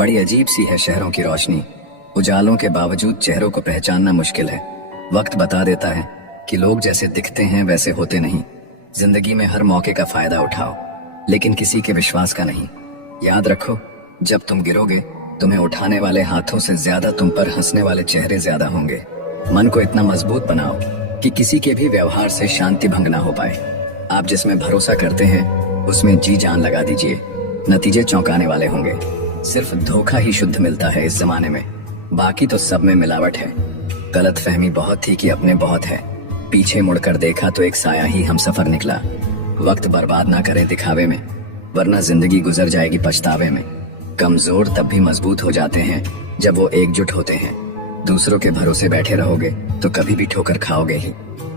बड़ी अजीब सी है शहरों की रोशनी। उजालों के बावजूद चेहरों को पहचानना मुश्किल है। वक्त बता देता है कि लोग जैसे दिखते हैं वैसे होते नहीं। जिंदगी में हर मौके का फायदा उठाओ, लेकिन किसी के विश्वास का नहीं। याद रखो, जब तुम गिरोगे तुम्हें उठाने वाले हाथों से ज्यादा तुम पर हंसने वाले चेहरे ज्यादा होंगे। मन को इतना मजबूत बनाओ कि किसी के भी व्यवहार से शांति भंग ना हो पाए। आप जिसमें भरोसा करते हैं उसमें जी जान लगा दीजिए, नतीजे चौंकाने वाले होंगे। सिर्फ धोखा ही शुद्ध मिलता है इस जमाने में, बाकी तो सब में मिलावट है। गलत फहमी बहुत थी कि अपने बहुत है। पीछे मुड़कर देखा तो एक साया ही हम सफर निकला। वक्त बर्बाद ना करे दिखावे में, वरना जिंदगी गुजर जाएगी पछतावे में। कमजोर तब भी मजबूत हो जाते हैं जब वो एकजुट होते हैं। दूसरों के भरोसे बैठे रहोगे तो कभी भी ठोकर खाओगे ही।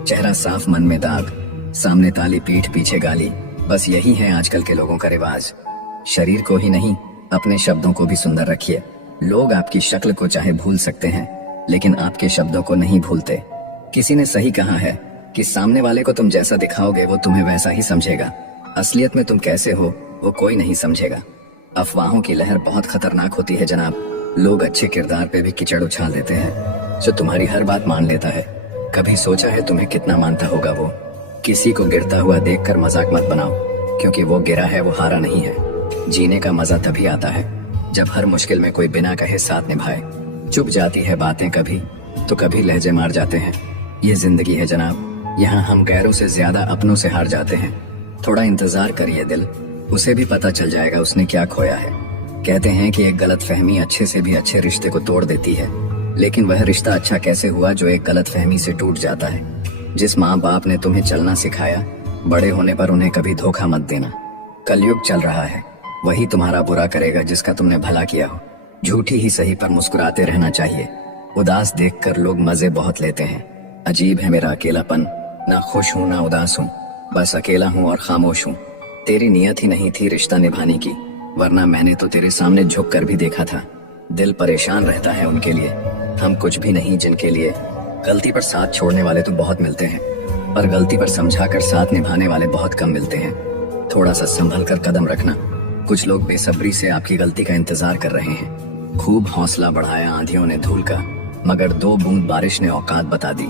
चेहरा साफ मन में दाग, सामने ताली पीठ पीछे गाली, बस यही है आजकल के लोगों का रिवाज। शरीर को ही नहीं अपने शब्दों को भी सुंदर रखिए। लोग आपकी शक्ल को चाहे भूल सकते हैं, लेकिन आपके शब्दों को नहीं भूलते। किसी ने सही कहा है कि सामने वाले को तुम जैसा दिखाओगे वो तुम्हें वैसा ही समझेगा। असलियत में तुम कैसे हो वो कोई नहीं समझेगा। अफवाहों की लहर बहुत खतरनाक होती है जनाब। लोग अच्छे किरदार पे भी कीचड़ उछाल देते हैं। जो तुम्हारी हर बात मान लेता है, कभी सोचा है तुम्हें कितना मानता होगा वो? किसी को गिरता हुआ देखकर मजाक मत बनाओ, क्योंकि वो गिरा है वो हारा नहीं है। जीने का मजा तभी आता है जब हर मुश्किल में कोई बिना कहे साथ निभाए। चुप जाती है बातें कभी तो कभी लहजे मार जाते हैं। ये जिंदगी है जनाब, यहाँ हम गैरों से ज्यादा अपनों से हार जाते हैं। थोड़ा इंतजार करिए दिल, उसे भी पता चल जाएगा उसने क्या खोया है। कहते हैं कि एक गलत फहमी अच्छे से भी अच्छे रिश्ते को तोड़ देती है, लेकिन वह रिश्ता अच्छा कैसे हुआ जो एक गलत फहमी से टूट जाता है। जिस माँ बाप ने तुम्हें चलना सिखाया, बड़े होने पर उन्हें कभी धोखा मत देना। कलयुग चल रहा है, वही तुम्हारा बुरा करेगा जिसका तुमने भला किया हो। झूठी ही सही पर मुस्कुराते रहना चाहिए। उदास देखकर लोग मजे बहुत लेते हैं। अजीब है मेरा अकेलापन, ना खुश हूँ ना उदास हूँ, बस अकेला हूँ और खामोश हूँ। तेरी नियत ही नहीं थी रिश्ता निभाने की, वरना मैंने तो तेरे सामने झुक कर भी देखा था। दिल परेशान रहता है उनके लिए, हम कुछ भी नहीं जिनके लिए। गलती पर साथ छोड़ने वाले तो बहुत मिलते हैं, पर गलती पर समझाकर साथ निभाने वाले बहुत कम मिलते हैं। थोड़ा सा संभल कर कदम रखना। कुछ लोग बेसब्री से आपकी गलती का इंतजार कर रहे हैं। खूब हौसला बढ़ाया आंधियों ने धूल का, मगर 2 बूंद बारिश ने औकात बता दी।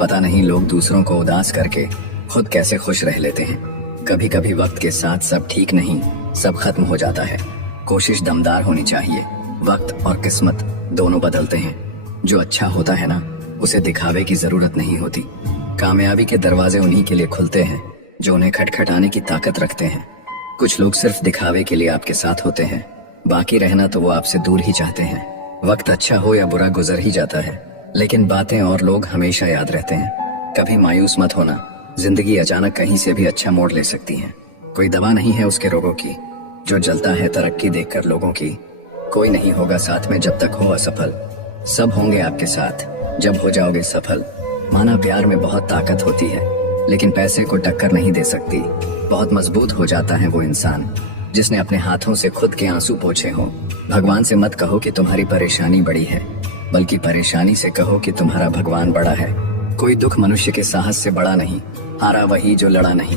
पता नहीं लोग दूसरों को उदास करके खुद कैसे खुश रह लेते हैं। कभी कभी वक्त के साथ सब ठीक नहीं, सब खत्म हो जाता है। कोशिश दमदार होनी चाहिए। वक्त और किस्मत दोनों बदलते हैं। जो अच्छा होता है ना, उसे दिखावे की जरूरत नहीं होती। कामयाबी के दरवाजे उन्हीं के लिए खुलते हैं जो उन्हें खटखटाने की ताकत रखते हैं। कुछ लोग सिर्फ दिखावे के लिए आपके साथ होते हैं, बाकी रहना तो वो आपसे दूर ही चाहते हैं। वक्त अच्छा हो या बुरा गुजर ही जाता है, लेकिन बातें और लोग हमेशा याद रहते हैं। कभी मायूस मत होना, जिंदगी अचानक कहीं से भी अच्छा मोड़ ले सकती है। कोई दवा नहीं है उसके रोगों की, जो जलता है तरक्की देखकर लोगों की। कोई नहीं होगा साथ में जब तक हो असफल, सब होंगे आपके साथ जब हो जाओगे सफल। माना प्यार में बहुत ताकत होती है, लेकिन पैसे को टक्कर नहीं दे सकती। बहुत मजबूत हो जाता है वो इंसान जिसने अपने हाथों से खुद के आंसू पोंछे हों। भगवान से मत कहो कि तुम्हारी परेशानी बड़ी है, बल्कि परेशानी से कहो कि तुम्हारा भगवान बड़ा है। कोई दुख मनुष्य के साहस से बड़ा नहीं, हारा वही जो लड़ा नहीं।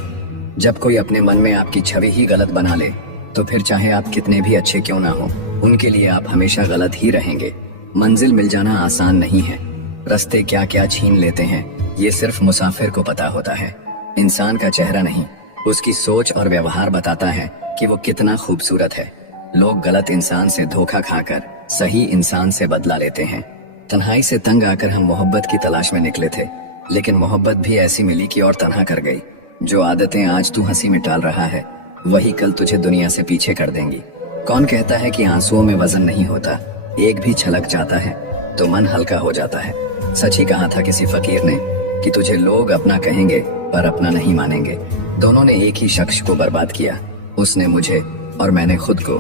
जब कोई अपने मन में आपकी छवि ही गलत बना ले, तो फिर चाहे आप कितने भी अच्छे क्यों ना हो, उनके लिए आप हमेशा गलत ही रहेंगे। मंजिल मिल जाना आसान नहीं है, रास्ते क्या क्या छीन लेते हैं ये सिर्फ मुसाफिर को पता होता है। इंसान का चेहरा नहीं, उसकी सोच और व्यवहार बताता है कि वो कितना खूबसूरत है। लोग गलत इंसान से धोखा खाकर सही इंसान से बदला लेते हैं। तन्हाई से तंग आकर हम मोहब्बत की तलाश में निकले थे, लेकिन मोहब्बत भी ऐसी मिली कि और तन्हा कर गई। जो आदतें आज तू हंसी में टाल रहा है, वही कल तुझे दुनिया से पीछे कर देंगी। कौन कहता है कि आंसुओं में वजन नहीं होता? एक भी छलक जाता है तो मन हल्का हो जाता है। सच ही कहा था किसी फकीर ने कि तुझे लोग अपना कहेंगे पर अपना नहीं मानेंगे। दोनों ने एक ही शख्स को बर्बाद किया, उसने मुझे और मैंने खुद को।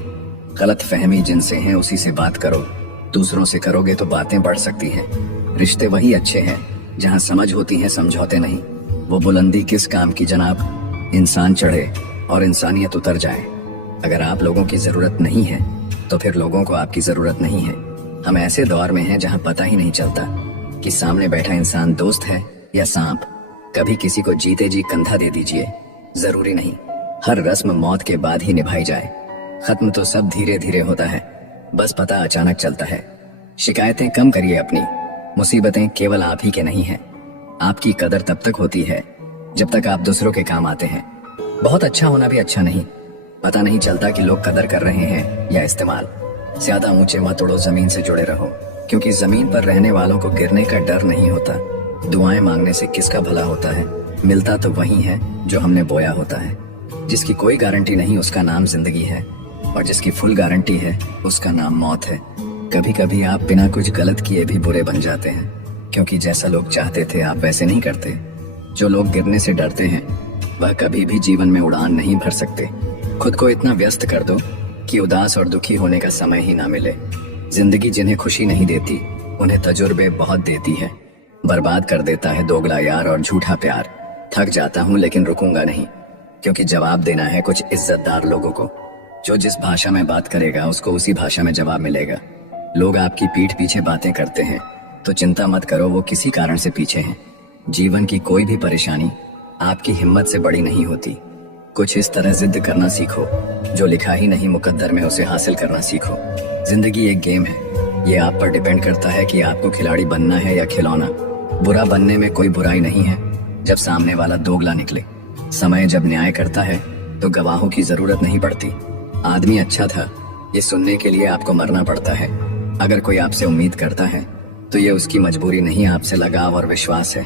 गलत फहमी जिनसे है उसी से बात करो, दूसरों से करोगे तो बातें बढ़ सकती हैं। रिश्ते वही अच्छे हैं जहाँ समझ होती है, समझौते नहीं। वो बुलंदी किस काम की जनाब, इंसान चढ़े और इंसानियत उतर जाए। अगर आप लोगों की जरूरत नहीं है तो फिर लोगों को आपकी जरूरत नहीं है। हम ऐसे दौर में हैं जहाँ पता ही नहीं चलता कि सामने बैठा इंसान दोस्त है या सांप। कभी किसी को जीते जी कंधा दे दीजिए, जरूरी नहीं हर रस्म मौत के बाद ही निभाई जाए। खत्म तो सब धीरे धीरे होता है, बस पता अचानक चलता है। शिकायतें कम करिए अपनी, मुसीबतें केवल आप ही के नहीं हैं। आपकी कदर तब तक होती है जब तक आप दूसरों के काम आते हैं। बहुत अच्छा होना भी अच्छा नहीं, पता नहीं चलता कि लोग कदर कर रहे हैं या इस्तेमाल। ज्यादा ऊंचे मत उड़ो, जमीन से जुड़े रहो, क्योंकि जमीन पर रहने वालों को गिरने का डर नहीं होता। दुआएं मांगने से किसका भला होता है, मिलता तो वही है जो हमने बोया होता है। जिसकी कोई गारंटी नहीं उसका नाम जिंदगी है, और जिसकी फुल गारंटी है उसका नाम मौत है। कभी कभी आप बिना कुछ गलत किए भी बुरे बन जाते हैं, क्योंकि जैसा लोग चाहते थे आप वैसे नहीं करते। जो लोग गिरने से डरते हैं वह कभी भी जीवन में उड़ान नहीं भर सकते। खुद को इतना व्यस्त कर दो कि उदास और दुखी होने का समय ही ना मिले। जिंदगी जिन्हें खुशी नहीं देती उन्हें तजुर्बे बहुत देती है। बर्बाद कर देता है दोगला यार और झूठा प्यार। थक जाता हूँ लेकिन रुकूंगा नहीं, क्योंकि जवाब देना है कुछ इज्जतदार लोगों को। जो जिस भाषा में बात करेगा उसको उसी भाषा में जवाब मिलेगा। लोग आपकी पीठ पीछे बातें करते हैं तो चिंता मत करो, वो किसी कारण से पीछे हैं। जीवन की कोई भी परेशानी आपकी हिम्मत से बड़ी नहीं होती। कुछ इस तरह जिद करना सीखो, जो लिखा ही नहीं मुकद्दर में उसे हासिल करना सीखो। जिंदगी एक गेम है, ये आप पर डिपेंड करता है कि आपको खिलाड़ी बनना है या खिलौना। बुरा बनने में कोई बुराई नहीं है जब सामने वाला दोगला निकले। समय जब न्याय करता है तो गवाहों की जरूरत नहीं पड़ती। आदमी अच्छा था ये सुनने के लिए आपको मरना पड़ता है। अगर कोई आपसे उम्मीद करता है तो ये उसकी मजबूरी नहीं, आपसे लगाव और विश्वास है।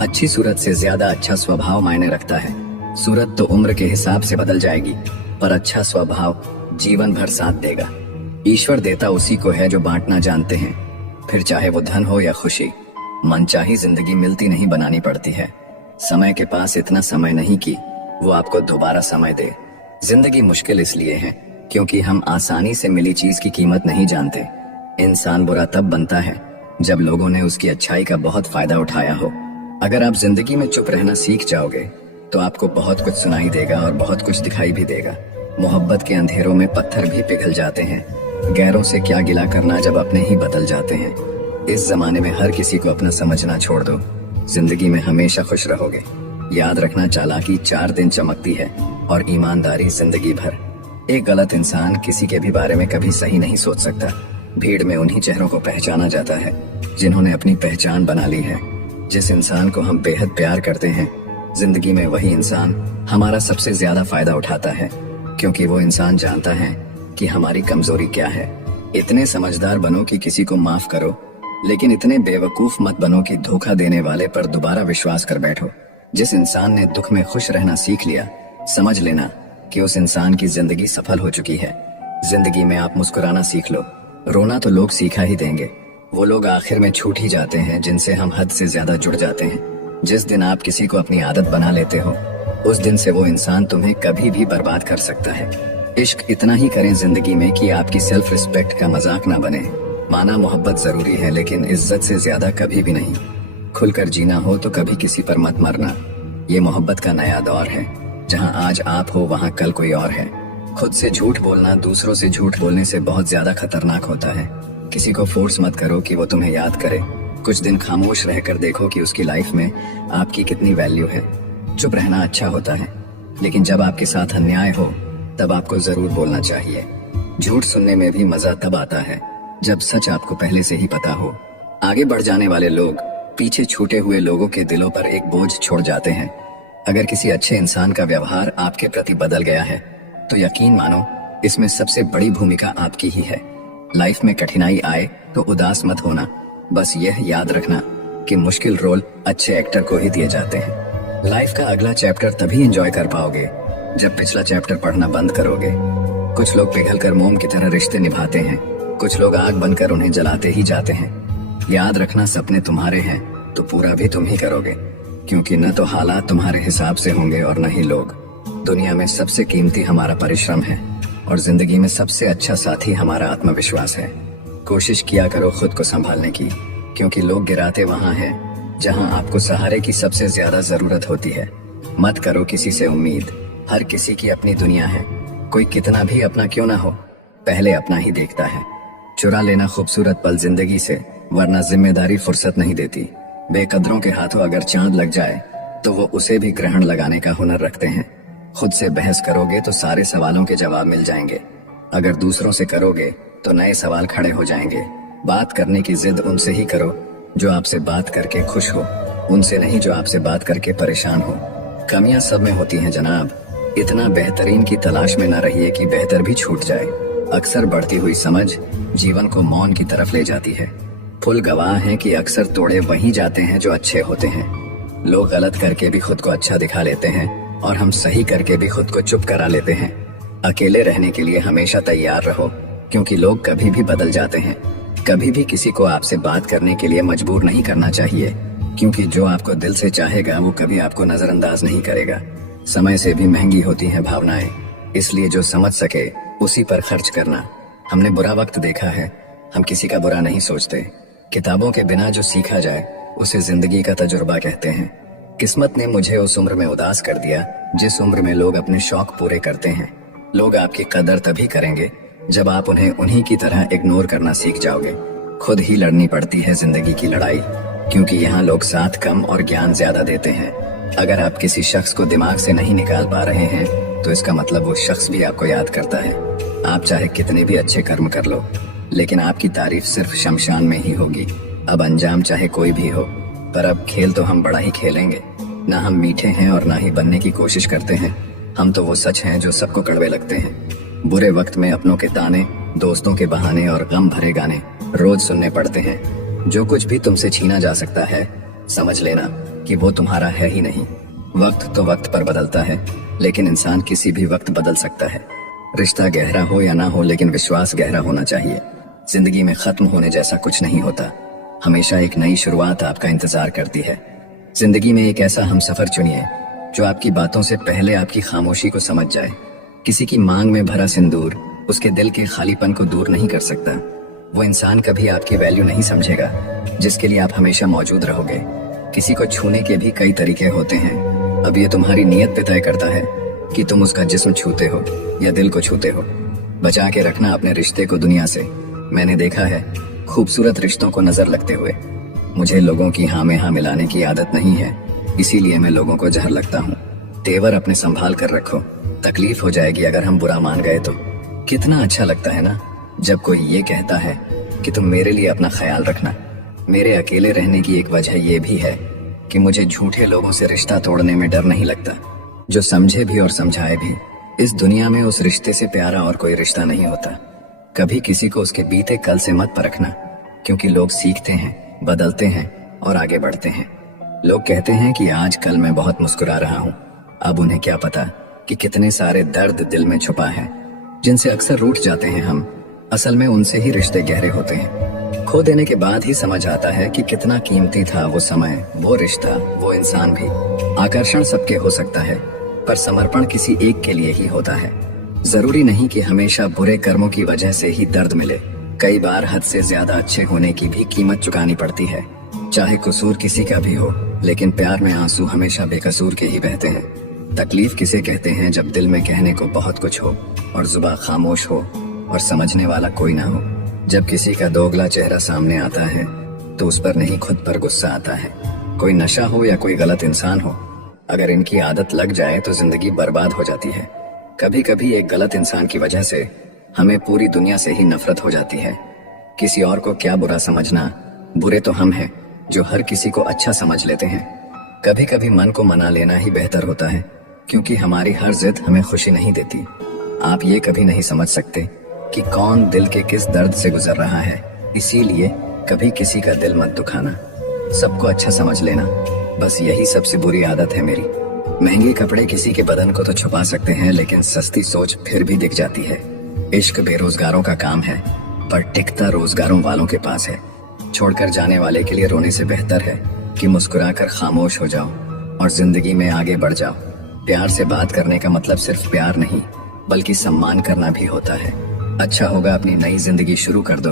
अच्छी सूरत से ज्यादा अच्छा स्वभाव मायने रखता है। सूरत तो उम्र के हिसाब से बदल जाएगी, पर अच्छा स्वभाव जीवन भर साथ देगा। ईश्वर देता उसी को है जो बांटना जानते हैं, फिर चाहे वो धन हो या खुशी। मनचाही जिंदगी मिलती नहीं, बनानी पड़ती है। समय के पास इतना समय नहीं कि वो आपको दोबारा समय दे। जिंदगी मुश्किल इसलिए है क्योंकि हम आसानी से मिली चीज की कीमत नहीं जानते। इंसान बुरा तब बनता है जब लोगों ने उसकी अच्छाई का बहुत फायदा उठाया हो। अगर आप जिंदगी में चुप रहना सीख जाओगे तो आपको बहुत कुछ सुनाई देगा और बहुत कुछ दिखाई भी देगा। मोहब्बत के अंधेरों में पत्थर भी पिघल जाते हैं। गैरों से क्या गिला करना जब अपने ही बदल जाते हैं। इस जमाने में हर किसी को अपना समझना छोड़ दो, जिंदगी में हमेशा खुश रहोगे। याद रखना, चालाकी 4 दिन चमकती है और ईमानदारी जिंदगी भर। एक गलत इंसान किसी के भी बारे में कभी सही नहीं सोच सकता। भीड़ में उन्हीं चेहरों को पहचाना जाता है जिन्होंने अपनी पहचान बना ली है। जिस इंसान को हम बेहद प्यार करते हैं, जिंदगी में वही इंसान हमारा सबसे ज्यादा फायदा उठाता है, क्योंकि वो इंसान जानता है कि हमारी कमजोरी क्या है। इतने समझदार बनो कि किसी को माफ करो, लेकिन इतने बेवकूफ मत बनो कि धोखा देने वाले पर दोबारा विश्वास कर बैठो। जिस इंसान ने दुख में खुश रहना सीख लिया, समझ लेना कि उस इंसान की जिंदगी सफल हो चुकी है। जिंदगी में आप मुस्कुराना सीख लो, रोना तो लोग सीखा ही देंगे। वो लोग आखिर में छूट ही जाते हैं जिनसे हम हद से ज्यादा जुड़ जाते हैं। जिस दिन आप किसी को अपनी आदत बना लेते हो, उस दिन से वो इंसान तुम्हें कभी भी बर्बाद कर सकता है। इश्क इतना ही करें जिंदगी में कि आपकी सेल्फ रिस्पेक्ट का मजाक ना बने। माना मोहब्बत जरूरी है, लेकिन इज्जत से ज्यादा कभी भी नहीं। खुलकर जीना हो तो कभी किसी पर मत मरना। ये मोहब्बत का नया दौर है, जहाँ आज आप हो वहाँ कल कोई और है। खुद से झूठ बोलना दूसरों से झूठ बोलने से बहुत ज्यादा खतरनाक होता है। किसी को फोर्स मत करो कि वो तुम्हें याद करे। कुछ दिन खामोश रहकर देखो कि उसकी लाइफ में आपकी कितनी वैल्यू है। चुप रहना अच्छा होता है, लेकिन जब आपके साथ अन्याय हो तब आपको जरूर बोलना चाहिए। झूठ सुनने में भी मजा तब आता है जब सच आपको पहले से ही पता हो। आगे बढ़ जाने वाले लोग पीछे छूटे हुए लोगों के दिलों पर एक बोझ छोड़ जाते हैं। अगर किसी अच्छे इंसान का व्यवहार आपके प्रति बदल गया है तो यकीन मानो इसमें सबसे बड़ी भूमिका आपकी ही है। लाइफ में कठिनाई आए तो उदास मत होना, बस यह याद रखना कि मुश्किल रोल अच्छे एक्टर को ही दिए जाते हैं। लाइफ का अगला चैप्टर तभी एंजॉय कर पाओगे जब पिछला चैप्टर पढ़ना बंद करोगे। कुछ लोग पिघलकर मोम की तरह रिश्ते निभाते हैं, कुछ लोग आग बनकर उन्हें जलाते ही जाते हैं। याद रखना, सपने तुम्हारे हैं तो पूरा भी तुम ही करोगे, क्योंकि न तो हालात तुम्हारे हिसाब से होंगे और न ही लोग। दुनिया में सबसे कीमती हमारा परिश्रम है और जिंदगी में सबसे अच्छा साथी हमारा आत्मविश्वास है। कोशिश किया करो खुद को संभालने की, क्योंकि लोग गिराते वहां हैं जहां आपको सहारे की सबसे ज्यादा जरूरत होती है। मत करो किसी से उम्मीद, हर किसी की अपनी दुनिया है। कोई कितना भी अपना क्यों ना हो, पहले अपना ही देखता है। चुरा लेना खूबसूरत पल जिंदगी से, वरना जिम्मेदारी फुर्सत नहीं देती। बेकदरों के हाथों अगर चांद लग जाए तो वो उसे भी ग्रहण लगाने का हुनर रखते हैं। खुद से बहस करोगे तो सारे सवालों के जवाब मिल जाएंगे। अगर दूसरों से करोगे तो नए सवाल खड़े हो जाएंगे। बात करने की जिद उनसे ही करो जो आपसे बात करके खुश हो, उनसे नहीं जो आपसे बात करके परेशान हो। कमियां सब में होती हैं जनाब, इतना बेहतरीन की तलाश में न रहिए कि बेहतर भी छूट जाए। अक्सर बढ़ती हुई समझ जीवन को मौन की तरफ ले जाती है। फुल गवाह हैं कि अक्सर तोड़े वहीं जाते हैं जो अच्छे होते हैं। लोग गलत करके भी खुद को अच्छा दिखा लेते हैं और हम सही करके भी खुद को चुप करा लेते हैं। अकेले रहने के लिए हमेशा तैयार रहो, क्योंकि लोग कभी भी बदल जाते हैं। कभी भी किसी को आपसे बात करने के लिए मजबूर नहीं करना चाहिए, क्योंकि जो आपको दिल से चाहेगा वो कभी आपको नजरअंदाज नहीं करेगा। समय से भी महंगी होती हैं भावनाएं, इसलिए जो समझ सके उसी पर खर्च करना। हमने बुरा वक्त देखा है, हम किसी का बुरा नहीं सोचते। किताबों के बिना जो सीखा जाए उसे जिंदगी का तजुर्बा कहते हैं। किस्मत ने मुझे उस उम्र में उदास कर दिया जिस उम्र में लोग अपने शौक पूरे करते हैं। लोग आपकी कदर तभी करेंगे जब आप उन्हें उन्हीं की तरह इग्नोर करना सीख जाओगे। खुद ही लड़नी पड़ती है जिंदगी की लड़ाई, क्योंकि यहाँ लोग साथ कम और ज्ञान ज्यादा देते हैं। अगर आप किसी शख्स को दिमाग से नहीं निकाल पा रहे हैं तो इसका मतलब वो शख्स भी आपको याद करता है। आप चाहे कितने भी अच्छे कर्म कर लो, लेकिन आपकी तारीफ सिर्फ शमशान में ही होगी। अब अंजाम चाहे कोई भी हो, पर अब खेल तो हम बड़ा ही खेलेंगे। ना हम मीठे हैं और ना ही बनने की कोशिश करते हैं। हम तो वो सच हैं जो सबको कड़वे लगते हैं। बुरे वक्त में अपनों के ताने, दोस्तों के बहाने और गम भरे गाने रोज सुनने पड़ते हैं। जो कुछ भी तुमसे छीना जा सकता है, समझ लेना कि वो तुम्हारा है ही नहीं। वक्त तो वक्त पर बदलता है, लेकिन इंसान किसी भी वक्त बदल सकता है। रिश्ता गहरा हो या ना हो, लेकिन विश्वास गहरा होना चाहिए। जिंदगी में खत्म होने जैसा कुछ नहीं होता, हमेशा एक नई शुरुआत आपका इंतजार करती है। जिंदगी में एक ऐसा हमसफर चुनिए जो आपकी बातों से पहले आपकी खामोशी को समझ जाए। किसी की मांग में भरा सिंदूर उसके दिल के खालीपन को दूर नहीं कर सकता। वो इंसान कभी आपकी वैल्यू नहीं समझेगा जिसके लिए आप हमेशा मौजूद रहोगे। किसी को छूने के भी कई तरीके होते हैं। अब ये तुम्हारी नीयत पे तय करता है कि तुम उसका जिस्म छूते हो या दिल को छूते हो। बचा के रखना अपने रिश्ते को दुनिया से। मैंने देखा है खूबसूरत रिश्तों को नजर लगते हुए। मुझे लोगों की हाँ में हाँ मिलाने की आदत नहीं है, इसीलिए मैं लोगों को जहर लगता हूँ। तेवर अपने संभाल कर रखो, तकलीफ हो जाएगी अगर हम बुरा मान गए तो। कितना अच्छा लगता है ना जब कोई ये कहता है कि तुम मेरे लिए अपना ख्याल रखना। मेरे अकेले रहने की एक वजह ये भी है कि मुझे झूठे लोगों से रिश्ता तोड़ने में डर नहीं लगता। जो समझे भी और समझाए भी, इस दुनिया में उस रिश्ते से प्यारा और कोई रिश्ता नहीं होता। कभी किसी को उसके बीते कल से मत परखना, क्योंकि लोग सीखते हैं, बदलते हैं और आगे बढ़ते हैं। लोग कहते हैं कि आज कल मैं बहुत मुस्कुरा रहा हूँ, अब उन्हें क्या पता कि कितने सारे दर्द दिल में छुपा है जिनसे अक्सर रूठ जाते हैं हम। असल में उनसे ही रिश्ते गहरे होते हैं। खो देने के बाद ही समझ आता है कि कितना कीमती था वो समय, वो रिश्ता, वो इंसान भी। आकर्षण सबके हो सकता है, पर समर्पण किसी एक के लिए ही होता है। जरूरी नहीं कि हमेशा बुरे कर्मों की वजह से ही दर्द मिले। कई बार हद से ज्यादा अच्छे होने की भी कीमत चुकानी पड़ती है। चाहे कसूर किसी का भी हो, लेकिन प्यार में आंसू हमेशा बेकसूर के ही बहते हैं। तकलीफ किसे कहते हैं जब दिल में कहने को बहुत कुछ हो और जुबान खामोश हो और समझने वाला कोई ना हो। जब किसी का दोगला चेहरा सामने आता है तो उस पर नहीं खुद पर गुस्सा आता है। कोई नशा हो या कोई गलत इंसान हो, अगर इनकी आदत लग जाए तो जिंदगी बर्बाद हो जाती है। कभी कभी एक गलत इंसान की वजह से हमें पूरी दुनिया से ही नफरत हो जाती है। किसी और को क्या बुरा समझना, बुरे तो हम हैं जो हर किसी को अच्छा समझ लेते हैं। कभी कभी मन को मना लेना ही बेहतर होता है, क्योंकि हमारी हर जिद हमें खुशी नहीं देती। आप ये कभी नहीं समझ सकते कि कौन दिल के किस दर्द से गुजर रहा है, इसीलिए कभी किसी का दिल मत दुखाना। सबको अच्छा समझ लेना, बस यही सबसे बुरी आदत है मेरी। महंगे कपड़े किसी के बदन को तो छुपा सकते हैं, लेकिन सस्ती सोच फिर भी दिख जाती है। इश्क बेरोजगारों का काम है, पर टिकता रोजगारों वालों के पास है। छोड़कर जाने वाले के लिए रोने से बेहतर है कि मुस्कुराकर खामोश हो जाओ और जिंदगी में आगे बढ़ जाओ। प्यार से बात करने का मतलब सिर्फ प्यार नहीं, बल्कि सम्मान करना भी होता है। अच्छा होगा अपनी नई जिंदगी शुरू कर दो।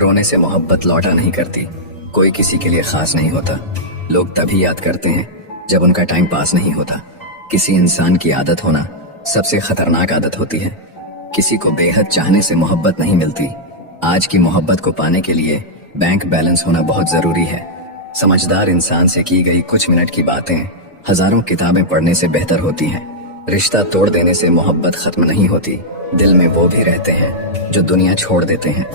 रोने से मोहब्बत लौटा नहीं करती। कोई किसी के लिए खास नहीं होता। लोग तभी याद करते हैं जब उनका टाइम पास नहीं होता। किसी इंसान की आदत होना सबसे खतरनाक आदत होती है। किसी को बेहद चाहने से मोहब्बत नहीं मिलती। आज की मोहब्बत को पाने के लिए बैंक बैलेंस होना बहुत जरूरी है। समझदार इंसान से की गई कुछ मिनट की बातें हजारों किताबें पढ़ने से बेहतर होती हैं। रिश्ता तोड़ देने से मोहब्बत खत्म नहीं होती, दिल में वो भी रहते हैं जो दुनिया छोड़ देते हैं।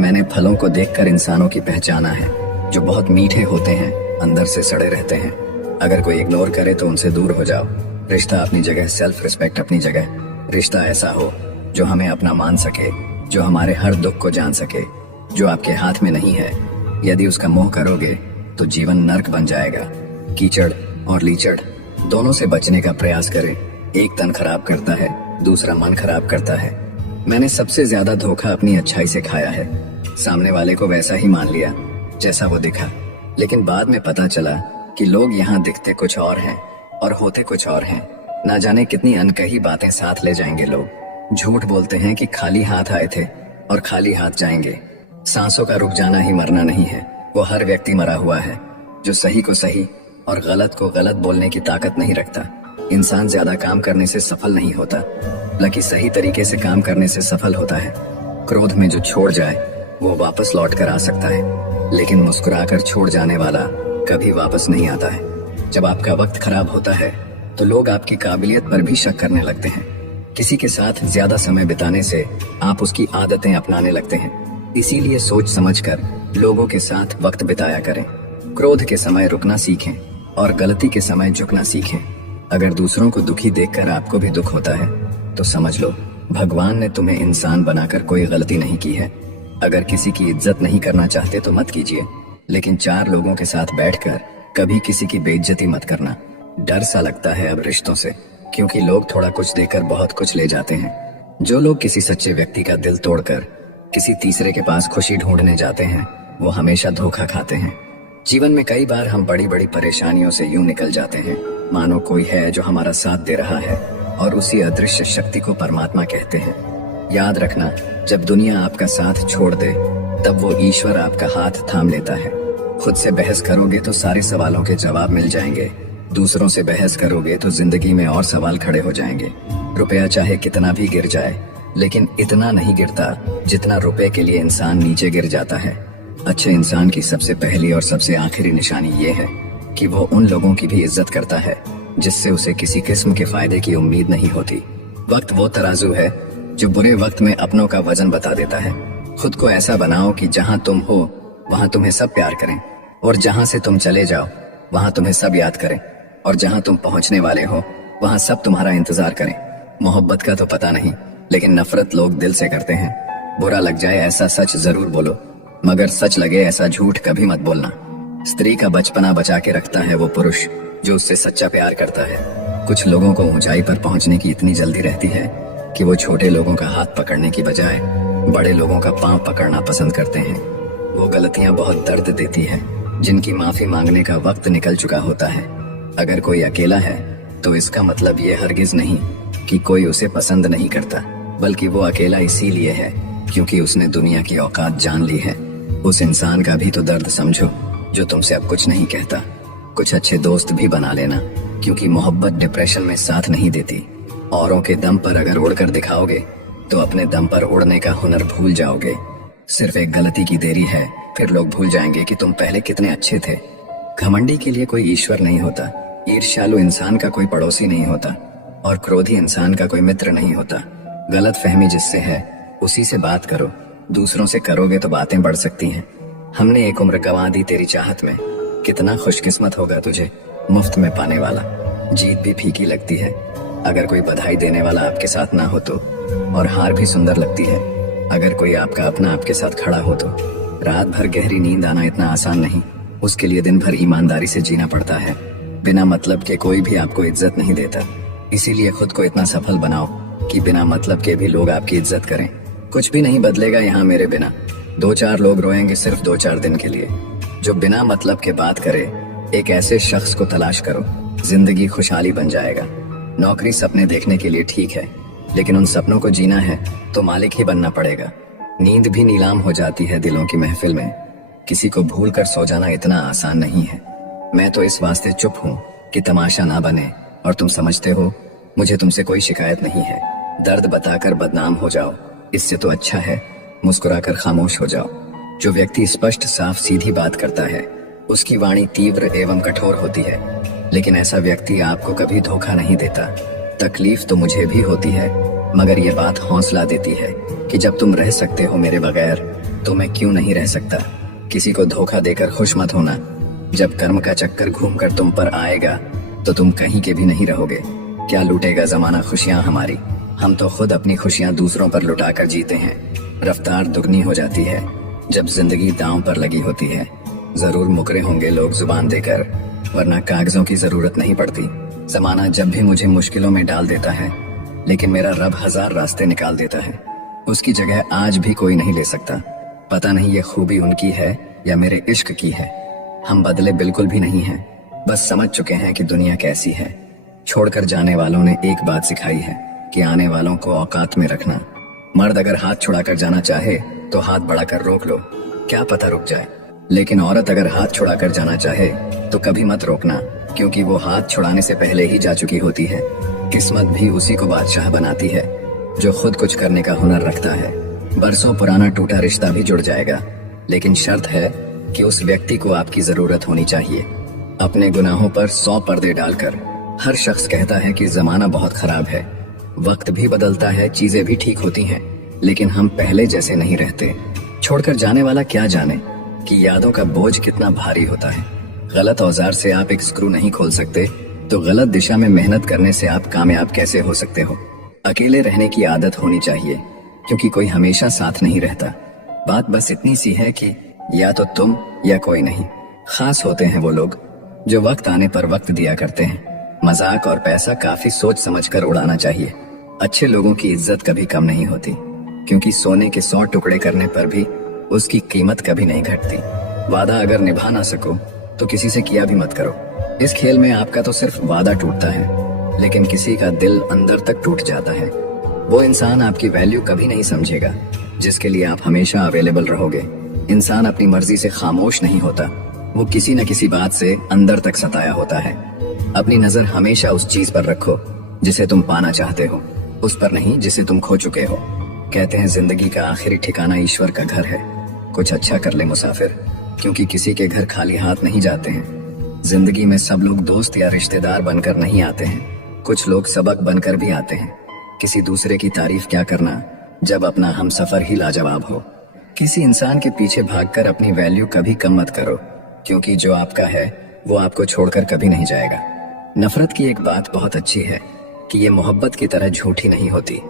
मैंने फलों को देखकर इंसानों की पहचाना है, जो बहुत मीठे होते हैं, अंदर से सड़े रहते हैं। अगर कोई इग्नोर करे तो उनसे दूर हो जाओ। रिश्ता अपनी जगह, सेल्फ रिस्पेक्ट अपनी जगह। रिश्ता ऐसा हो जो हमें अपना मान सके, जो हमारे हर दुख को जान सके, जो आपके हाथ में नहीं है। यदि उसका मोह करोगे तो जीवन नर्क बन जाएगा। कीचड़ और लीचड़ दोनों से बचने का प्रयास करें। एक तन खराब करता है, दूसरा मन खराब करता है। मैंने सबसे ज्यादा धोखा अपनी अच्छाई से खाया है। सामने वाले को वैसा ही मान लिया जैसा वो दिखा, लेकिन बाद में पता चला कि लोग यहाँ दिखते कुछ और हैं और होते कुछ और हैं। ना जाने कितनी अनकही बातें साथ ले जाएंगे लोग। झूठ बोलते हैं कि खाली हाथ आए थे और खाली हाथ जाएंगे। सांसों का रुक जाना ही मरना नहीं है। वो हर व्यक्ति मरा हुआ है जो सही को सही और गलत को गलत बोलने की ताकत नहीं रखता। इंसान ज्यादा काम करने से सफल नहीं होता, बल्कि सही तरीके से काम करने से सफल होता है। क्रोध में जो छोड़ जाए वो वापस लौट कर आ सकता है, लेकिन मुस्कुराकर छोड़ जाने वाला कभी वापस नहीं आता है। जब आपका वक्त खराब होता है तो लोग आपकी काबिलियत पर भी शक करने लगते हैं। किसी के साथ ज्यादा समय बिताने से आप उसकी आदतें अपनाने लगते हैं। इसीलिए सोच समझकर लोगों के साथ वक्त बिताया करें। क्रोध के समय रुकना सीखें और गलती के समय झुकना सीखें। अगर दूसरों को दुखी देखकर आपको भी दुख होता है तो समझ लो भगवान ने तुम्हें इंसान बनाकर कोई गलती नहीं की है। अगर किसी की इज्जत नहीं करना चाहते तो मत कीजिए, लेकिन चार लोगों के साथ बैठकर कभी किसी की बेइज्जती मत करना। डर सा लगता है अब रिश्तों से, क्योंकि लोग थोड़ा कुछ देकर बहुत कुछ ले जाते हैं। जो लोग किसी सच्चे व्यक्ति का दिल तोड़कर किसी तीसरे के पास खुशी ढूंढने जाते हैं वो हमेशा धोखा खाते हैं। जीवन में कई बार हम बड़ी बड़ी परेशानियों से यूं निकल जाते हैं मानो कोई है जो हमारा साथ दे रहा है, और उसी अदृश्य शक्ति को परमात्मा कहते हैं। याद रखना, जब दुनिया आपका साथ छोड़ दे तब वो ईश्वर आपका हाथ थाम लेता है। खुद से बहस करोगे तो सारे सवालों के जवाब मिल जाएंगे। दूसरों से बहस करोगे तो जिंदगी में और सवाल खड़े हो जाएंगे। रुपया चाहे कितना भी गिर जाए, लेकिन इतना नहीं गिरता जितना रुपए के लिए इंसान नीचे गिर जाता है। अच्छे इंसान की सबसे पहली और सबसे आखिरी निशानी ये है कि वो उन लोगों की भी इज्जत करता है जिससे उसे किसी किस्म के फायदे की उम्मीद नहीं होती। वक्त वो तराजू है जो बुरे वक्त में अपनों का वजन बता देता है। खुद को ऐसा बनाओ कि जहां तुम हो वहां तुम्हें सब प्यार करें, और जहां से तुम चले जाओ वहां तुम्हें सब याद करें, और जहां तुम पहुंचने वाले हो वहां सब तुम्हारा इंतजार करें। मोहब्बत का तो पता नहीं, लेकिन नफरत लोग दिल से करते हैं। बुरा लग जाए ऐसा सच जरूर बोलो, मगर सच लगे ऐसा झूठ कभी मत बोलना। स्त्री का बचपना बचा के रखता है वो पुरुष जो उससे सच्चा प्यार करता है। कुछ लोगों को ऊंचाई पर पहुंचने की इतनी जल्दी रहती है कि वो छोटे लोगों का हाथ पकड़ने की बजाय बड़े लोगों का पांव पकड़ना पसंद करते हैं। वो गलतियां बहुत दर्द देती है जिनकी माफी मांगने का वक्त निकल चुका होता है। अगर कोई अकेला है तो इसका मतलब ये हरगिज नहीं कि कोई उसे पसंद नहीं करता, बल्कि वो अकेला इसीलिए है क्योंकि उसने दुनिया की औकात जान ली है। उस इंसान का भी तो दर्द समझो जो तुमसे अब कुछ नहीं कहता। कुछ अच्छे दोस्त भी बना लेना, क्योंकि मोहब्बत डिप्रेशन में साथ नहीं देती। औरों के दम पर अगर उड़कर दिखाओगे तो अपने दम पर उड़ने का हुनर भूल जाओगे। सिर्फ एक गलती की देरी है, फिर लोग भूल जाएंगे कि तुम पहले कितने अच्छे थे। घमंडी के लिए कोई ईश्वर नहीं होता, ईर्ष्यालु इंसान का कोई पड़ोसी नहीं होता, और क्रोधी इंसान का कोई मित्र नहीं होता। गलत फहमी जिससे है उसी से बात करो, दूसरों से करोगे तो बातें बढ़ सकती हैं। हमने एक उम्र गंवा दी तेरी चाहत में, कितना खुशकिस्मत होगा तुझे मुफ्त में पाने वाला। जीत भी फीकी लगती है अगर कोई बधाई देने वाला आपके साथ ना हो तो, और हार भी सुंदर लगती है अगर कोई आपका अपना आपके साथ खड़ा हो तो। रात भर गहरी नींद आना इतना आसान नहीं, उसके लिए दिन भर ईमानदारी से जीना पड़ता है। बिना मतलब के कोई भी आपको इज्जत नहीं देता, इसीलिए खुद को इतना सफल बनाओ कि बिना मतलब के भी लोग आपकी इज्जत करें। कुछ भी नहीं बदलेगा यहाँ मेरे बिना। 2-4 लोग रोएंगे सिर्फ 2-4 दिन के लिए। जो बिना मतलब के बात करे, एक ऐसे शख्स को तलाश करो, जिंदगी खुशहाली बन जाएगा। नौकरी सपने देखने के लिए ठीक है, लेकिन उन सपनों को जीना है तो मालिक ही बनना पड़ेगा। नींद भी नीलाम हो जाती है दिलों की महफिल में। किसी को भूल कर सो जाना इतना आसान नहीं है। मैं तो इस वास्ते चुप हूँ कि तमाशा ना बने, और तुम समझते हो मुझे तुमसे कोई शिकायत नहीं है। दर्द बताकर बदनाम हो जाओ, इससे तो अच्छा है मुस्कुराकर खामोश हो जाओ। जो व्यक्ति स्पष्ट साफ सीधी बात करता है उसकी वाणी तीव्र एवं कठोर होती है, लेकिन ऐसा व्यक्ति आपको कभी धोखा नहीं देता। तकलीफ तो मुझे भी होती है, मगर ये बात हौसला देती है कि जब तुम रह सकते हो मेरे बगैर तो मैं क्यों नहीं रह सकता। किसी को धोखा देकर खुश मत होना। जब कर्म का चक्कर घूमकर तुम पर आएगा तो तुम कहीं के भी नहीं रहोगे। क्या लूटेगा जमाना खुशियां हमारी, हम तो खुद अपनी खुशियां दूसरों पर लुटा कर जीते हैं। रफ्तार दुगनी हो जाती है जब जिंदगी दांव पर लगी होती है। जरूर मुकरे होंगे लोग जुबान देकर, वरना कागजों की जरूरत नहीं पड़ती। जमाना जब भी मुझे मुश्किलों में डाल देता है, लेकिन मेरा रब हजार रास्ते निकाल देता है। उसकी जगह आज भी कोई नहीं ले सकता। पता नहीं ये खूबी उनकी है या मेरे इश्क की है। हम बदले बिल्कुल भी नहीं हैं, बस समझ चुके हैं कि दुनिया कैसी है। छोड़कर जाने वालों ने एक बात सिखाई है कि आने वालों को औकात में रखना। मर्द अगर हाथ छुड़ाकर जाना चाहे तो हाथ बढ़ाकर रोक लो, क्या पता रुक जाए। लेकिन औरत अगर हाथ छुड़ाकर जाना चाहे तो कभी मत रोकना, क्योंकि वो हाथ छुड़ाने से पहले ही जा चुकी होती है। किस्मत भी उसी को बादशाह बनाती है जो खुद कुछ करने का हुनर रखता है। बरसों पुराना टूटा रिश्ता भी जुड़ जाएगा, लेकिन शर्त है कि उस व्यक्ति को आपकी जरूरत होनी चाहिए। अपने गुनाहों पर 100 पर्दे डालकर हर शख्स कहता है कि जमाना बहुत खराब है। वक्त भी बदलता है, चीजें भी ठीक होती हैं, लेकिन हम पहले जैसे नहीं रहते। छोड़कर जाने वाला क्या जाने कि यादों का बोझ कितना भारी होता है। गलत औजार से आप एक स्क्रू नहीं खोल सकते, तो गलत दिशा में मेहनत करने से आप कामयाब कैसे हो सकते हो। अकेले रहने की आदत होनी चाहिए, क्योंकि कोई हमेशा साथ नहीं रहता। बात बस इतनी सी है कि या तो तुम या कोई नहीं। खास होते हैं वो लोग जो वक्त आने पर वक्त दिया करते हैं। मजाक और पैसा काफी सोच समझकर उड़ाना चाहिए। अच्छे लोगों की इज्जत कभी कम नहीं होती, क्योंकि सोने के 100 टुकड़े करने पर भी उसकी कीमत कभी नहीं घटती। वादा अगर निभा ना सको तो किसी से किया भी मत करो। इस खेल में आपका तो सिर्फ वादा टूटता है, लेकिन किसी का दिल अंदर तक टूट जाता है। वो इंसान आपकी वैल्यू कभी नहीं समझेगा जिसके लिए आप हमेशा अवेलेबल रहोगे। इंसान अपनी मर्जी से खामोश नहीं होता, वो किसी न किसी बात से अंदर तक सताया होता है। अपनी नजर हमेशा उस चीज पर रखो जिसे तुम पाना चाहते हो, उस पर नहीं जिसे तुम खो चुके हो। कहते हैं जिंदगी का आखिरी ठिकाना ईश्वर का घर है। कुछ अच्छा कर ले मुसाफिर, क्योंकि किसी के घर खाली हाथ नहीं जाते हैं। जिंदगी में सब लोग दोस्त या रिश्तेदार बनकर नहीं आते हैं, कुछ लोग सबक बनकर भी आते हैं। किसी दूसरे की तारीफ क्या करना जब अपना हम सफर ही लाजवाब हो। किसी इंसान के पीछे भागकर अपनी वैल्यू कभी कम मत करो, क्योंकि जो आपका है वो आपको छोड़कर कभी नहीं जाएगा। नफरत की एक बात बहुत अच्छी है कि ये मोहब्बत की तरह झूठी नहीं होती।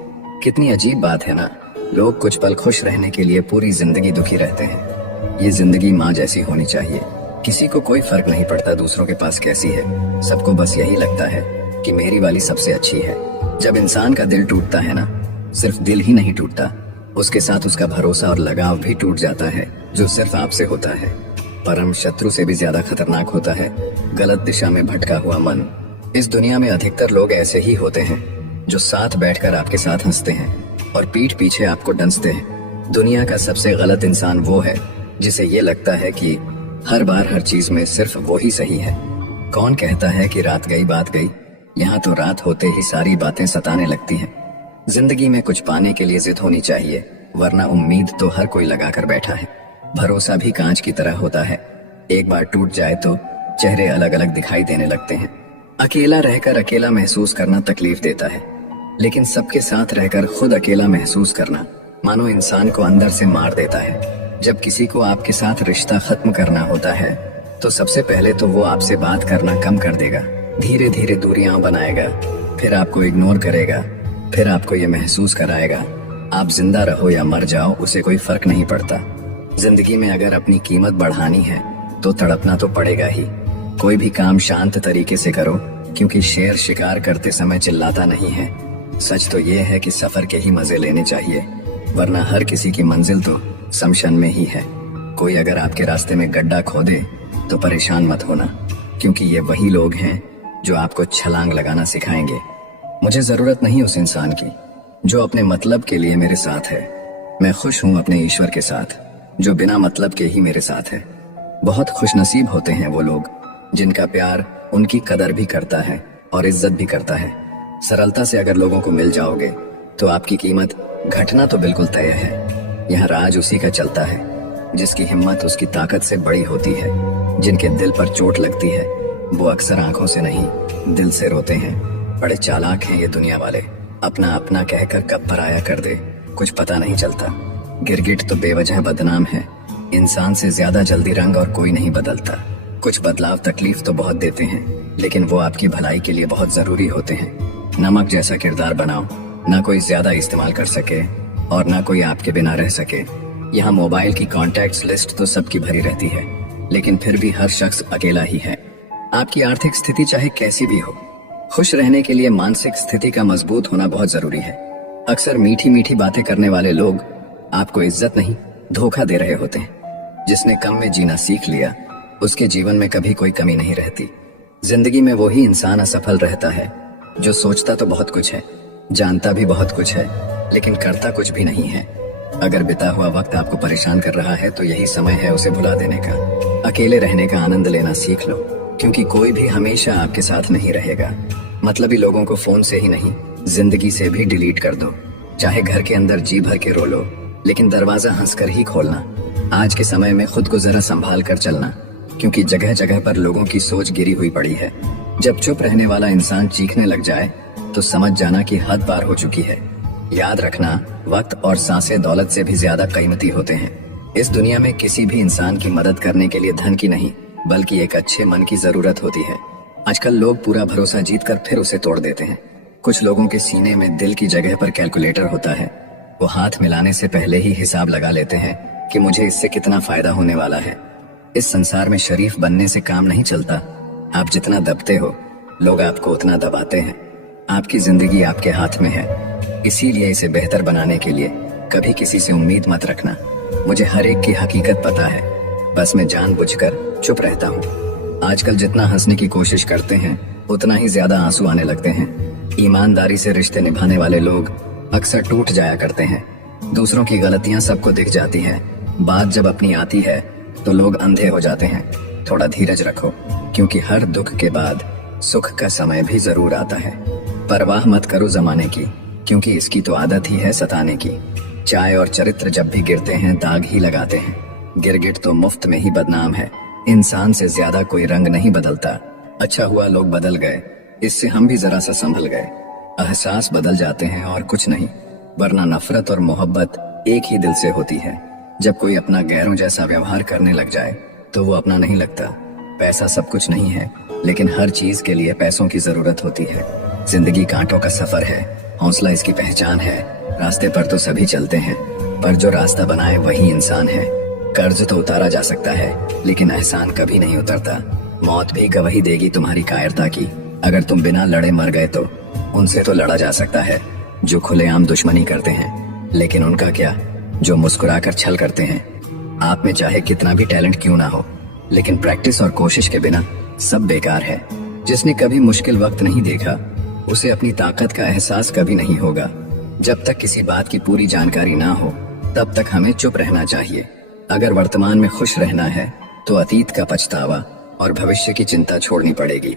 कितनी अजीब बात है ना, लोग कुछ पल खुश रहने के लिए पूरी जिंदगी दुखी रहते हैं। ये जिंदगी माँ जैसी होनी चाहिए। किसी को कोई फर्क नहीं पड़ता दूसरों के पास कैसी है, सबको बस यही लगता है कि मेरी वाली सबसे अच्छी है। जब इंसान का दिल टूटता है ना, सिर्फ दिल ही नहीं टूटता, उसके साथ उसका भरोसा और लगाव भी टूट जाता है, जो सिर्फ आपसे होता है। परम शत्रु से भी ज्यादा खतरनाक होता है गलत दिशा में भटका हुआ मन। इस दुनिया में अधिकतर लोग ऐसे ही होते हैं जो साथ बैठकर आपके साथ हंसते हैं और पीठ पीछे आपको डंसते हैं। दुनिया का सबसे गलत इंसान वो है जिसे ये लगता है कि हर बार हर चीज में सिर्फ वो ही सही है। कौन कहता है कि रात गई बात गई, यहाँ तो रात होते ही सारी बातें सताने लगती हैं। जिंदगी में कुछ पाने के लिए जिद होनी चाहिए, वरना उम्मीद तो हर कोई लगा कर बैठा है। भरोसा भी कांच की तरह होता है, एक बार टूट जाए तो चेहरे अलग अलग दिखाई देने लगते हैं। अकेला रहकर अकेला महसूस करना तकलीफ देता है, लेकिन सबके साथ रहकर खुद अकेला महसूस करना मानो इंसान को अंदर से मार देता है। जब किसी को आपके साथ रिश्ता खत्म करना होता है तो सबसे पहले तो वो आपसे बात करना कम कर देगा, धीरे धीरे दूरियां बनाएगा, फिर आपको इग्नोर करेगा, फिर आपको ये महसूस कराएगा आप जिंदा रहो या मर जाओ उसे कोई फर्क नहीं पड़ता। जिंदगी में अगर अपनी कीमत बढ़ानी है तो तड़पना तो पड़ेगा ही। कोई भी काम शांत तरीके से करो, क्योंकि शेर शिकार करते समय चिल्लाता नहीं है। सच तो ये है कि सफर के ही मजे लेने चाहिए, वरना हर किसी की मंजिल तो शमशान में ही है। कोई अगर आपके रास्ते में गड्ढा खोदे तो परेशान मत होना, क्योंकि ये वही लोग हैं जो आपको छलांग लगाना सिखाएंगे। मुझे जरूरत नहीं उस इंसान की जो अपने मतलब के लिए मेरे साथ है। मैं खुश हूँ अपने ईश्वर के साथ जो बिना मतलब के ही मेरे साथ है। बहुत खुशनसीब होते हैं वो लोग जिनका प्यार उनकी कदर भी करता है और इज्जत भी करता है। सरलता से अगर लोगों को मिल जाओगे तो आपकी कीमत घटना तो बिल्कुल तय है। यहाँ राज उसी का चलता है जिसकी हिम्मत उसकी ताकत से बड़ी होती है। जिनके दिल पर चोट लगती है वो अक्सर आंखों से नहीं दिल से रोते हैं। बड़े चालाक हैं ये दुनिया वाले, अपना अपना कहकर कब पराया कर दे कुछ पता नहीं चलता। गिरगिट तो बेवजह बदनाम है। इंसान से ज्यादा जल्दी रंग और कोई नहीं बदलता। कुछ बदलाव तकलीफ तो बहुत देते हैं, लेकिन वो आपकी भलाई के लिए बहुत जरूरी होते हैं। नमक जैसा किरदार बनाओ, ना कोई ज्यादा इस्तेमाल कर सके और ना कोई आपके बिना रह सके। यहाँ मोबाइल की कॉन्टैक्ट्स लिस्ट तो सबकी भरी रहती है, लेकिन फिर भी हर शख्स अकेला ही है। आपकी आर्थिक स्थिति चाहे कैसी भी हो, खुश रहने के लिए मानसिक स्थिति का मजबूत होना बहुत जरूरी है। अक्सर मीठी मीठी बातें करने वाले लोग आपको इज्जत नहीं धोखा दे रहे होते हैं। जिसने कम में जीना सीख लिया, उसके जीवन में कभी कोई कमी नहीं रहती। जिंदगी में वही इंसान असफल रहता है जो सोचता तो बहुत कुछ है, जानता भी बहुत कुछ है, लेकिन करता कुछ भी नहीं है। अगर बिता हुआ वक्त आपको परेशान कर रहा है तो यही समय है उसे भुला देने का। अकेले रहने का आनंद लेना सीख लो, क्योंकि कोई भी हमेशा आपके साथ नहीं रहेगा। मतलबी लोगों को फोन से ही नहीं, जिंदगी से भी डिलीट कर दो। चाहे घर के अंदर जी भर के रो लो, लेकिन दरवाजा हंसकर ही खोलना। आज के समय में खुद को जरा संभाल कर चलना, क्योंकि जगह जगह पर लोगों की सोच गिरी हुई पड़ी है। जब चुप रहने वाला इंसान चीखने लग जाए तो समझ जाना कि हद पार हो चुकी है। याद रखना, वक्त और सांसें दौलत से भी ज्यादा कीमती होते हैं। इस दुनिया में किसी भी इंसान की मदद करने के लिए धन की नहीं, बल्कि एक अच्छे मन की जरूरत होती है। आजकल लोग पूरा भरोसा जीतकर फिर उसे तोड़ देते हैं। कुछ लोगों के सीने में दिल की जगह पर कैलकुलेटर होता है। वो हाथ मिलाने से पहले ही हिसाब लगा लेते हैं कि मुझे इससे कितना फायदा होने वाला है। इस संसार में शरीफ बनने से काम नहीं चलता। आप जितना दबते हो, लोग आपको उतना दबाते हैं। आपकी जिंदगी आपके हाथ में है, इसीलिए इसे बेहतर बनाने के लिए कभी किसी से उम्मीद मत रखना। मुझे हर एक की हकीकत पता है, बस मैं जानबूझकर चुप रहता हूँ। आजकल जितना हंसने की कोशिश करते हैं, उतना ही ज्यादा आंसू आने लगते हैं। ईमानदारी से रिश्ते निभाने वाले लोग अक्सर टूट जाया करते हैं। दूसरों की गलतियां सबको दिख जाती हैं, बात जब अपनी आती है तो लोग अंधे हो जाते हैं। थोड़ा धीरज रखो, क्योंकि हर दुख के बाद सुख का समय भी जरूर आता है। परवाह मत करो जमाने की, क्योंकि इसकी तो आदत ही है सताने की। चाय और चरित्र जब भी गिरते हैं दाग ही लगाते हैं। गिरगिट तो मुफ्त में ही बदनाम है। इंसान से ज्यादा कोई रंग नहीं बदलता। अच्छा हुआ लोग बदल गए, इससे हम भी जरा सा संभल गए। एहसास बदल जाते हैं और कुछ नहीं, वरना नफरत और मोहब्बत एक ही दिल से होती है। जब कोई अपना गैरों जैसा व्यवहार करने लग जाए तो वो अपना नहीं लगता। पैसा सब कुछ नहीं है, लेकिन हर चीज के लिए पैसों की जरूरत होती है। जिंदगी कांटों का सफर है, हौसला इसकी पहचान है। रास्ते पर तो सभी चलते हैं, पर जो रास्ता बनाए वही इंसान है। कर्ज तो उतारा जा सकता है, लेकिन एहसान कभी नहीं उतरता। मौत भी गवाही देगी तुम्हारी कायरता की। अगर तुम बिना लड़े मर गए तो उनसे तो लड़ा जा सकता है जो खुलेआम दुश्मनी करते हैं, लेकिन उनका क्या जो मुस्कुराकर छल करते हैं। आप में चाहे कितना भी टैलेंट क्यों ना हो, लेकिन प्रैक्टिस और कोशिश के बिना सब बेकार है। जिसने कभी मुश्किल वक्त नहीं देखा, उसे अपनी ताकत का एहसास कभी नहीं होगा। जब तक किसी बात की पूरी जानकारी ना हो, तब तक हमें चुप रहना चाहिए। अगर वर्तमान में खुश रहना है तो अतीत का पछतावा और भविष्य की चिंता छोड़नी पड़ेगी।